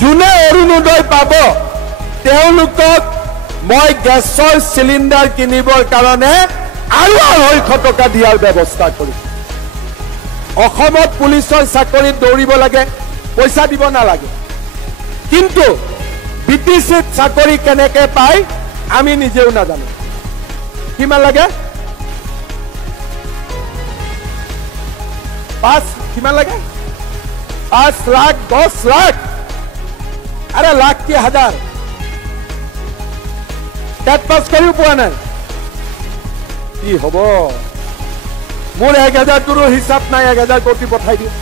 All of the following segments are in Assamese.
যোনে অৰুণোদয় পাব তেওঁলোকক মই গেছৰ সিলিন্ডাৰ কিনিবৰ কাৰণে আৰু 250 টকা দিয়াৰ ব্যৱস্থা কৰিম। অসমত পুলিচৰ চাকৰিত দৌৰিব লাগে, পইচা দিব নালাগে, কিন্তু বিটিচিত চাকৰি কেনেকে পায় আমি নিজেও নাজানো। কিমান লাগে? 5 কিমান লাগে? 5 লাখ 10 লাখ, আরে লাখ কি হাজার। টেট পাস করিও পোৱা নাই, কি হব? মোৰ 1000 হিচাপ নাই, 1000 কোটি পঠাই দিয়ে।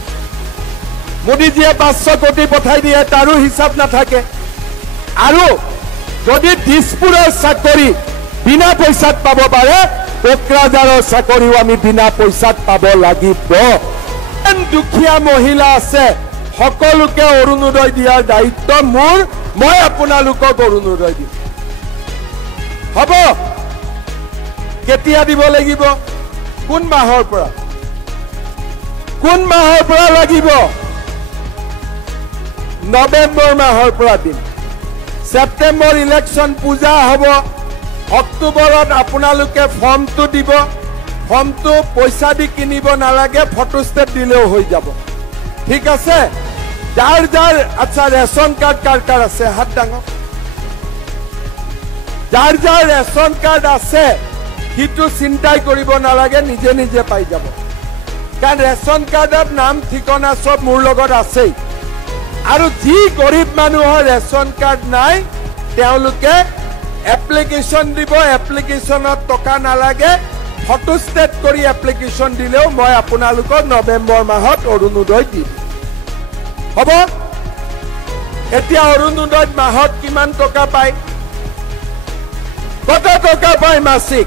মোদীজিয়ে 500 কোটি পঠাই দিয়ে, তাৰো হিচাপ নাথাকে। আৰু যদি দিছপুৰৰ চাকৰি বিনা পইচাত পাব পাৰে, কোকৰাঝাৰৰ চাকৰিও আমি বিনা পইচাত পাব লাগিব। দুখীয়া মহিলা আছে, সকলোকে অৰুণোদয় দিয়াৰ দায়িত্ব মোৰ। মই আপোনালোকক অৰুণোদয় দিম। হ'ব, কেতিয়া দিব লাগিব? কোন মাহৰ পৰা? কোন মাহৰ পৰা লাগিব? নৱেম্বৰ মাহৰ পৰা দিম। সেপ্টেম্বৰ ইলেকশ্যন পূজা হ'ব, অক্টোবৰত আপোনালোকে ফৰ্মটো দিব। ফৰ্মটো পইচা দি কিনিব নালাগে, ফটো ষ্টেট দিলেও হৈ যাব। ঠিক আছে? যাৰ যাৰ আচ্ছা ৰেচন কাৰ্ড কাৰ কাৰ আছে হাত ডাঙৰ। যাৰ যাৰ ৰেচন কাৰ্ড আছে সিটো চিন্তাই কৰিব নালাগে, নিজে নিজে পাই যাব। কাৰণ ৰেচন কাৰ্ডত নাম ঠিকনা সব মোৰ লগত আছেই। আৰু যি গৰীব মানুহৰ ৰেচন কাৰ্ড নাই তেওঁলোকে এপ্লিকেশ্যন দিব। এপ্লিকেশ্যনত টকা নালাগে, ফটো ষ্টেট কৰি এপ্লিকেশ্যন দিলেও মই আপোনালোকক নৱেম্বৰ মাহত অৰুণোদয় দিম। হ'ব? এতিয়া অৰুণোদয় মাহত কিমান টকা পায়? কত টকা পায় মাসিক?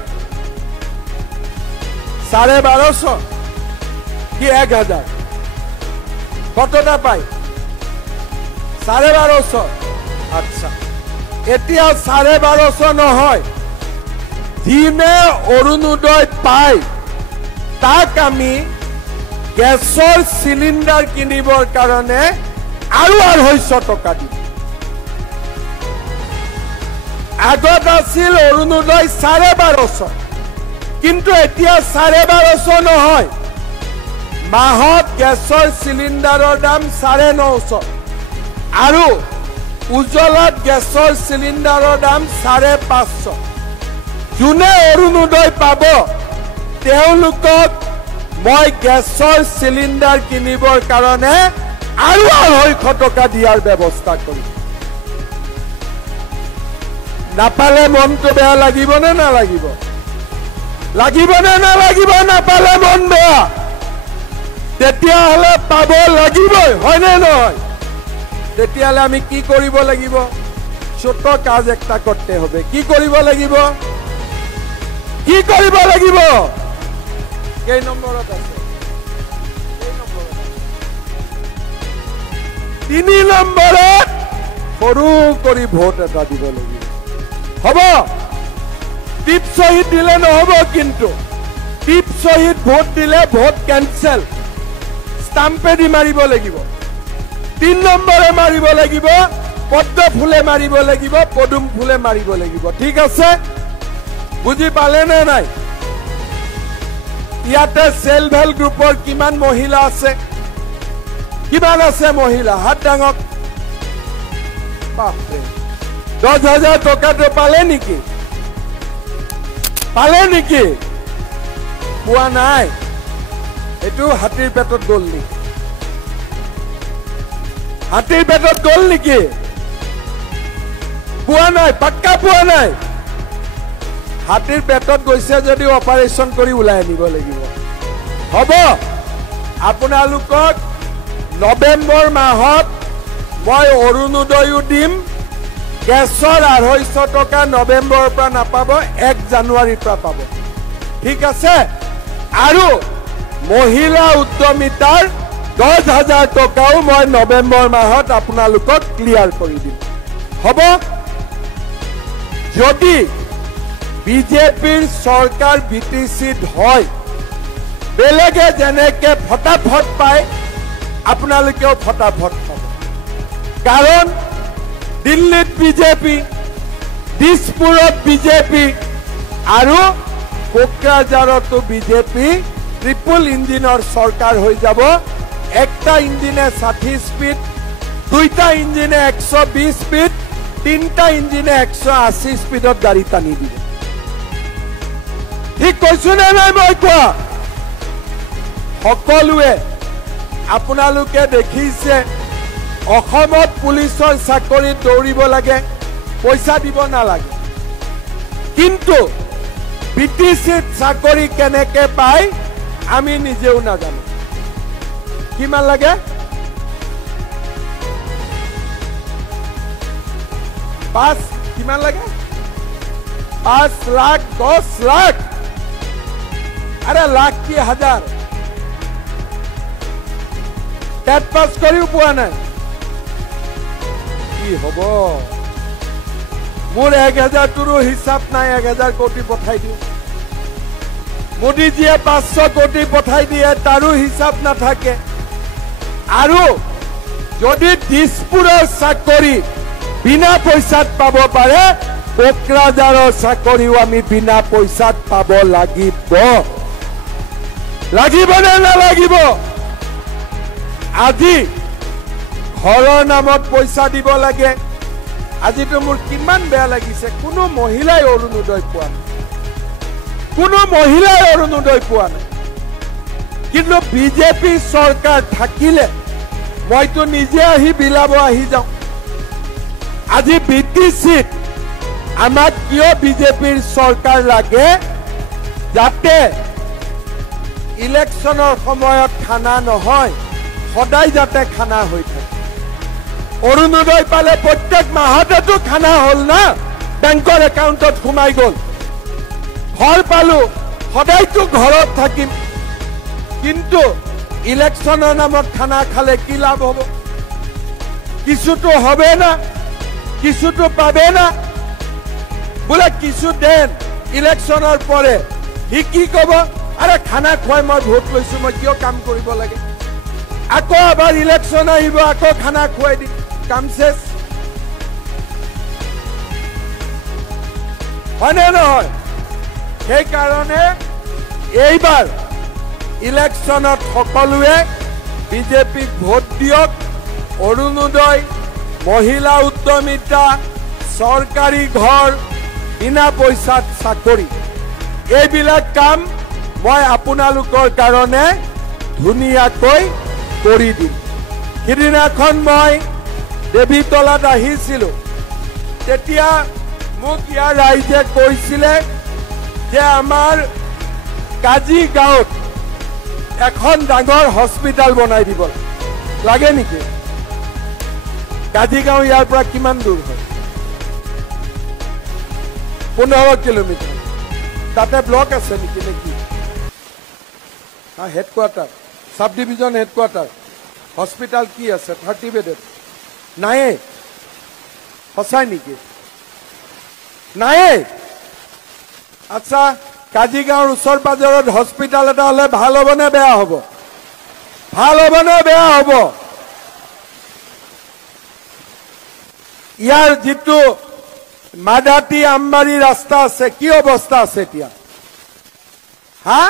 1250 কি 1000? কতটা পায়? 1250। আচ্ছা, এতিয়া 1250 নহয়, যিনে অৰুণোদয় পায় তাক আমি গেছৰ সিলিন্ডাৰ কিনিবৰ কাৰণে আৰু 250 টকা দিম। আগত আছিল অৰুণোদয় 1250, কিন্তু এতিয়া 1250 নহয়, মাহত গেছৰ সিলিন্ডাৰৰ দাম 950 আৰু উজ্জ্বলাত গেছৰ সিলিন্ডাৰৰ দাম 550। যোনে অৰুণোদয় পাব তেওঁলোকক মই গেছৰ সিলিন্ডাৰ কিনিবৰ কাৰণে আৰু 250 টকা দিয়াৰ ব্যৱস্থা কৰিম। নাপালে মনটো বেয়া লাগিব নে নালাগিব? লাগিব নে নালাগিব? নাপালে মন বেয়া, তেতিয়াহ'লে পাব লাগিবই, হয়নে নহয়? তেতিয়াহ'লে আমি কি কৰিব লাগিব? ছোট কাজ একটা কৰতে হবে। কি কৰিব লাগিব? কি কৰিব লাগিব? কেই নম্বৰত আছে? 3 নম্বৰত সৰু কৰি ভোট এটা দিব লাগিব। হ'ব? টিপ শহীদ দিলে নহব, কিন্তু টিপ শহীদ ভোট দিলে ভোট কেনসেল। স্টাম্পে দি মাৰিব লাগিব। 3 নম্বৰে মাৰিব লাগিব, পদ্ম ফুলে মাৰিব লাগিব, পদুম ফুলে মাৰিব লাগিব। ঠিক আছে? বুজি পালে নে নাই? ইয়াতে সেলফ হেল্প গ্ৰুপৰ কিমান মহিলা আছে? কিমান আছে মহিলা? হাত ডাঙক। 10,000 টকাটো পালে নেকি? পালে নেকি? পোৱা নাই। এইটো হাতীৰ পেটত গ'ল নেকি? হাতীৰ পেটত গ'ল নেকি? পোৱা নাই, পাক্কা পোৱা নাই। হাতীৰ পেটত গৈছে যদি অপাৰেশ্যন কৰি ওলাই আনিব লাগিব। হ'ব? আপোনালোকক নৱেম্বৰ মাহত মই অৰুণোদয়ো দিম। গেছৰ 250 টকা নৱেম্বৰৰ পৰা নাপাব, 1 জানুৱাৰীৰ পৰা পাব। ঠিক আছে? আৰু মহিলা উদ্যমিতাৰ 10,000 টকাও মই নৱেম্বৰ মাহত আপোনালোকক ক্লিয়াৰ কৰি দিম। হ'ব? যদি বিজেপিৰ চৰকাৰ বিটিচিত হয়, বেলেগে যেনেকে ফটাফট পায় আপোনালোকেও ফটাফট পাব। কাৰণ দিল্লীত বিজেপি, দিছপুৰত বিজেপি আৰু কোকৰাঝাৰতো বিজেপি ট্ৰিপল ইঞ্জিনৰ চৰকাৰ হৈ যাব। একটা ইঞ্জিনে 60 স্পীড, দুইটা ইঞ্জিনে 120 স্পীড, তিনটা ইঞ্জিনে 180 স্পীডত গাড়ী টানি দিব। ঠিক কৈছো নে নাই মই কোৱা? সকলোৱে আপোনালোকে দেখিছে অসমত পুলিচৰ চাকৰিত দৌৰিব লাগে, পইচা দিব নালাগে। কিন্তু বিটিচিত চাকৰি কেনেকে পায় আমি নিজেও নাজানো। কিমান লাগে? 5 কিমান লাগে? 5 লাখ 10 লাখ। আরে লাখ কি হাজার? টেট পাস কৰিও পোৱা নাই। কি হব? মোৰ 1000টোৰো হিচাপ নাই। 1000 কোটি পঠাই দিওঁ। মোদীজীয়ে 500 কোটি পঠাই দিয়ে, তাৰো হিচাপ নাথাকে। আৰু যদি দিছপুৰৰ চাকৰি বিনা পইচাত পাব পাৰে, কোকৰাঝাৰৰ চাকৰিও আমি বিনা পইচাত পাব লাগিব। লাগিব নে নালাগিব? আজি ঘৰৰ নামত পইচা দিব লাগে। আজিতো মোৰ কিমান বেয়া লাগিছে, কোনো মহিলাই অৰুণোদয় পোৱা নাই। কোনো মহিলাই অৰুণোদয় পোৱা নাই। কিন্তু বিজেপি চৰকাৰ থাকিলে মইতো নিজে আহি বিলাব আহি যাওঁ। আজি বিটিচিত আমাক কিয় বিজেপিৰ চৰকাৰ লাগে? যাতে ইলেকশ্যনৰ সময়ত খানা নহয়, সদায় যাতে খানা হৈ থাকে। অৰুণোদয় পালে প্ৰত্যেক মাহতেতো খানা হ'ল না, বেংকৰ একাউণ্টত সোমাই গ'ল। ঘৰ পালো, সদায়তো ঘৰত থাকিম। কিন্তু ইলেকশ্যনৰ নামত খানা খালে কি লাভ হ'ব? কিছুতো হবে না, কিছুতো পাবে না। বোলে কিছু দেন ইলেকশ্যনৰ পৰে সি কি ক'ব? আৰে খানা খুৱাই মই ভোট লৈছো, মই কিয় কাম কৰিব লাগে? আকৌ আবাৰ ইলেকশ্যন আহিব, আকৌ খানা খুৱাই দিম, কাম শেষ। হয়নে নহয়? সেইকাৰণে এইবাৰ ইলেকশ্যনত সকলোৱে বিজেপিক ভোট দিয়ক। অৰুণোদয়, মহিলা উদ্যমিতা, চৰকাৰী ঘৰ, বিনা পইচাত চাকৰি, এইবিলাক কাম মই আপোনালোকৰ কাৰণে ধুনীয়াকৈ কৰি দিম। সিদিনাখন মই দেৱীতলাত আহিছিলো, তেতিয়া মোক ইয়াৰ ৰাইজে কৈছিলে যে আমাৰ কাজি গাঁৱত এখন ডাঙৰ হস্পিটাল বনাই দিব লাগে নেকি? কাজিগাঁও ইয়াৰ পৰা কিমান দূৰ হয়? 15 কিলোমিটাৰ। তাতে ব্লক আছে নেকি নেকি? Headquarter, sub division headquarter. Hospital কি আছে? 30 বেডেড নায়ে? সঁচাই নেকি? নায়ে? আচ্ছা, কাজিগাঁৱৰ ওচৰ পাজৰত হস্পিটাল এটা হলে ভাল হ'ব নে বেয়া হ'ব? ভাল হ'ব নে বেয়া হ'ব? ইয়াৰ যিটো মাদাতি আমবাৰী ৰাস্তা আছে, কি অৱস্থা আছে এতিয়া? হা?